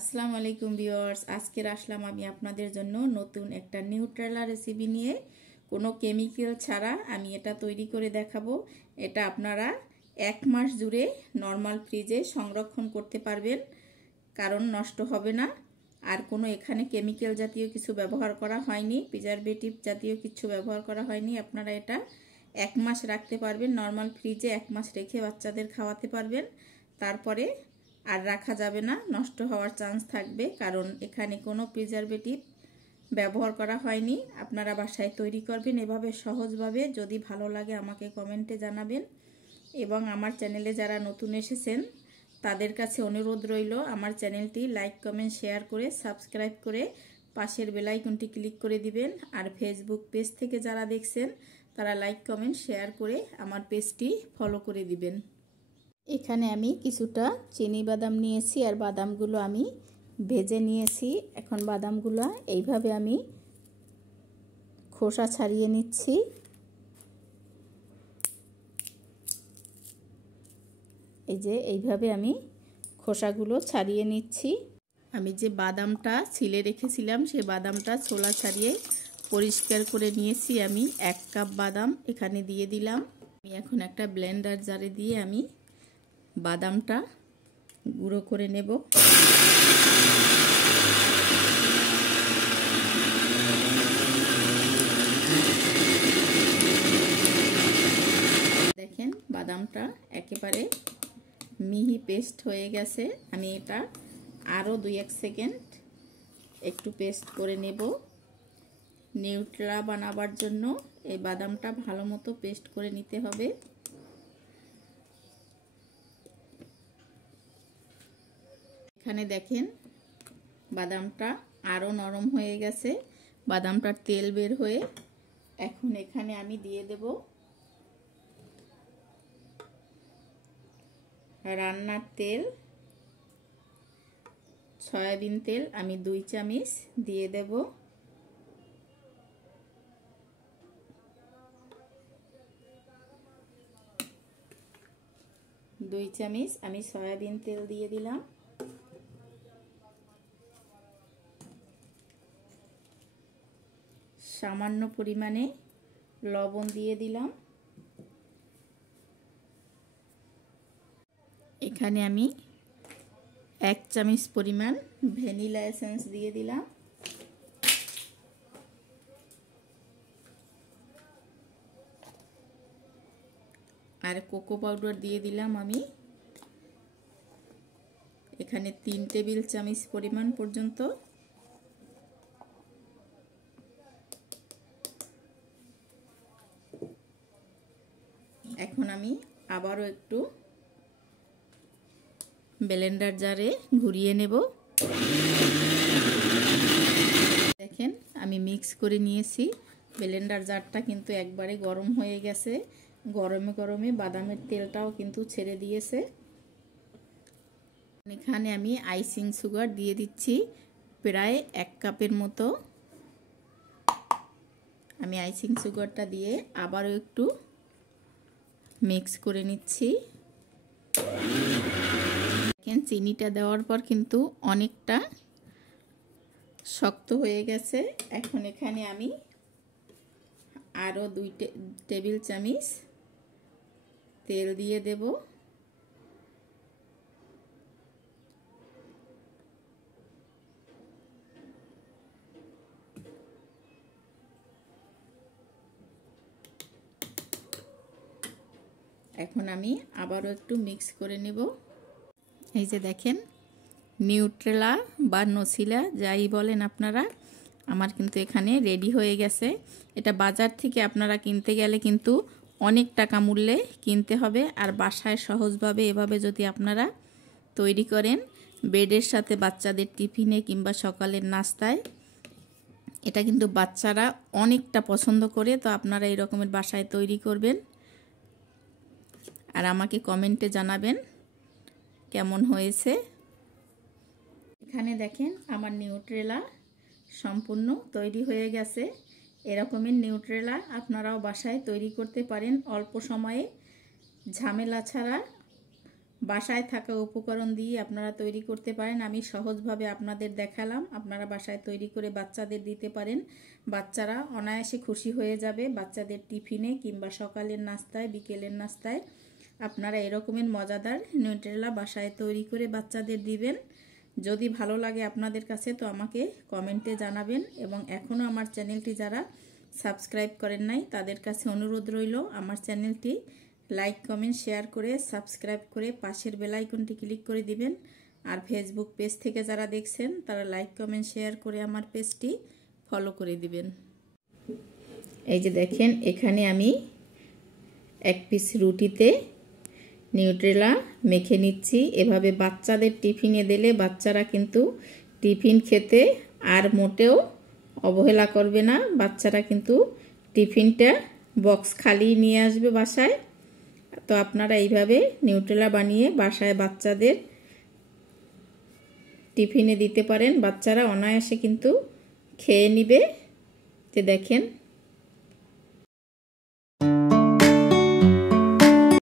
আসসালামু আলাইকুম ভিউয়ার্স, আজকে আসলাম আমি আপনাদের জন্য নতুন একটা নিউট্রেলা রেসিপি নিয়ে। কোনো কেমিক্যাল ছাড়া আমি এটা তৈরি করে দেখাবো। এটা আপনারা 1 মাস জুড়ে নরমাল ফ্রিজে সংরক্ষণ করতে পারবেন, কারণ নষ্ট হবে না। আর কোনো এখানে কেমিক্যাল জাতীয় কিছু ব্যবহার করা হয়নি, প্রিজারভেটিভ জাতীয় কিছু ব্যবহার করা হয়নি। আপনারা এটা 1 মাস রাখতে পারবেন নরমাল ফ্রিজে। 1 মাস রেখে বাচ্চাদের খাওয়াতে পারবেন। তারপরে আর রাখা যাবে না, নষ্ট হওয়ার চান্স থাকবে, কারণ এখানে কোনো প্রিজারভেটিভ ব্যবহার করা হয়নি। আপনারা বাসায় তৈরি করবেন এভাবে সহজভাবে। যদি ভালো লাগে আমাকে কমেন্টে জানাবেন, এবং আমার চ্যানেলে যারা নতুন এসেছেন তাদের কাছে অনুরোধ রইল আমার চ্যানেলটি লাইক কমেন্ট শেয়ার করে সাবস্ক্রাইব করে পাশের বেল আইকনটি ক্লিক করে দিবেন। আর ফেসবুক পেজ থেকে যারা দেখছেন তারা লাইক কমেন্ট শেয়ার করে আমার পেজটি ফলো করে দিবেন। এখানে আমি কিছুটা চিনি বাদাম নিয়েছি, আর বাদামগুলো আমি ভেজে নিয়েছি। এখন বাদামগুলো এইভাবে আমি খোসা ছাড়িয়ে নিচ্ছি। এই যে এইভাবে আমি খোসাগুলো ছাড়িয়ে নিচ্ছি। আমি যে বাদামটা ছিলে রেখেছিলাম সেই বাদামটা ছোলা ছাড়িয়ে পরিষ্কার করে নিয়েছি। আমি 1 কাপ বাদাম এখানে দিয়ে দিলাম। আমি এখন একটা ব্লেন্ডার জারে দিয়ে আমি বাদামটা গুঁড়ো করে নেব। দেখেন বাদামটা একেবারে মিহি পেস্ট হয়ে গেছে। আমি এটা আরও 2-1 সেকেন্ড একটু পেস্ট করে নেব। নিউট্রেলা বানাবার জন্য এই বাদামটা ভালো মতো পেস্ট করে নিতে হবে। এখানে দেখেন বাদামটা আরও নরম হয়ে গেছে, বাদামটার তেল বের হয়ে। এখন এখানে আমি দিয়ে দেব রান্নার তেল, সয়াবিন তেল আমি 2 চামচ দিয়ে দেব। দুই চামচ আমি সয়াবিন তেল দিয়ে দিলাম। সামান্য পরিমাণে লবণ দিয়ে দিলাম। এখানে আমি 1 চামচ পরিমাণ ভ্যানিলা এসেন্স দিয়ে দিলাম। আর কোকো পাউডার দিয়ে দিলাম আমি এখানে 3 টেবিল চামচ পরিমাণ পর্যন্ত। এখন আমি আবারও একটু ব্লেন্ডার জারে ঘুরিয়ে নেব। দেখেন আমি মিক্স করে নিয়েছি। ব্লেন্ডার জারটা কিন্তু একবারে গরম হয়ে গেছে। গরমে গরমে বাদামের তেলটাও কিন্তু ছেড়ে দিয়েছে। এখানে আমি আইসিং সুগার দিয়ে দিচ্ছি প্রায় 1 কাপের মতো। আমি আইসিং সুগারটা দিয়ে আবারও একটু মিক্স করে নিচ্ছি। দেখেন চিনিটা দেওয়ার পর কিন্তু অনেকটা শক্ত হয়ে গেছে। এখন এখানে আমি আরও 2 টেবিল চামচ তেল দিয়ে দেব। এখন আমি আবারও একটু মিক্স করে নেব। এই যে দেখেন নিউট্রেলা বা নসিলা যাই বলেন আপনারা, আমার কিন্তু এখানে রেডি হয়ে গেছে। এটা বাজার থেকে আপনারা কিনতে গেলে কিন্তু অনেক টাকা মূল্যে কিনতে হবে। আর বাসায় সহজভাবে এভাবে যদি আপনারা তৈরি করেন ব্রেডের সাথে বাচ্চাদের টিফিনে কিংবা সকালের নাস্তায়, এটা কিন্তু বাচ্চারা অনেকটা পছন্দ করে। তো আপনারা এই রকমের বাসায় তৈরি করবেন আর আমাকে কমেন্টে জানাবেন কেমন হয়েছে। এখানে দেখেন আমার নিউট্রেলা সম্পূর্ণ তৈরি হয়ে গেছে। এরকমের নিউট্রেলা আপনারাও বাসায় তৈরি করতে পারেন অল্প সময়ে, ঝামেলা ছাড়া, বাসায় থাকা উপকরণ দিয়ে আপনারা তৈরি করতে পারেন। আমি সহজভাবে আপনাদের দেখালাম, আপনারা বাসায় তৈরি করে বাচ্চাদের দিতে পারেন। বাচ্চারা অনায়াসে খুশি হয়ে যাবে। বাচ্চাদের টিফিনে কিংবা সকালের নাস্তায়, বিকেলের নাস্তায় আপনারা এরকমের মজাদার নিউট্রেলা বাসায় তৈরি করে বাচ্চাদের দিবেন। যদি ভালো লাগে আপনাদের কাছে তো আমাকে কমেন্টে জানাবেন, এবং এখনও আমার চ্যানেলটি যারা সাবস্ক্রাইব করেন নাই তাদের কাছে অনুরোধ রইল আমার চ্যানেলটি লাইক, কমেন্ট, শেয়ার করে সাবস্ক্রাইব করে পাশের বেল আইকনটি ক্লিক করে দিবেন। আর ফেসবুক পেজ থেকে যারা দেখছেন তারা লাইক, কমেন্ট, শেয়ার করে আমার পেজটি ফলো করে দিবেন। এই যে দেখেন, এখানে আমি এক পিস রুটিতে নিউট্রেলা মেখে নিচ্ছি। এভাবে বাচ্চাদের টিফিনে দিলে বাচ্চারা কিন্তু টিফিন খেতে আর মোটেও অবহেলা করবে না। বাচ্চারা কিন্তু টিফিনটা বক্স খালি নিয়ে আসবে বাসায়। তো আপনারা এইভাবে নিউট্রেলা বানিয়ে বাসায় বাচ্চাদের টিফিনে দিতে পারেন। বাচ্চারা অনায়াসে কিন্তু খেয়ে নিবে। যে দেখেন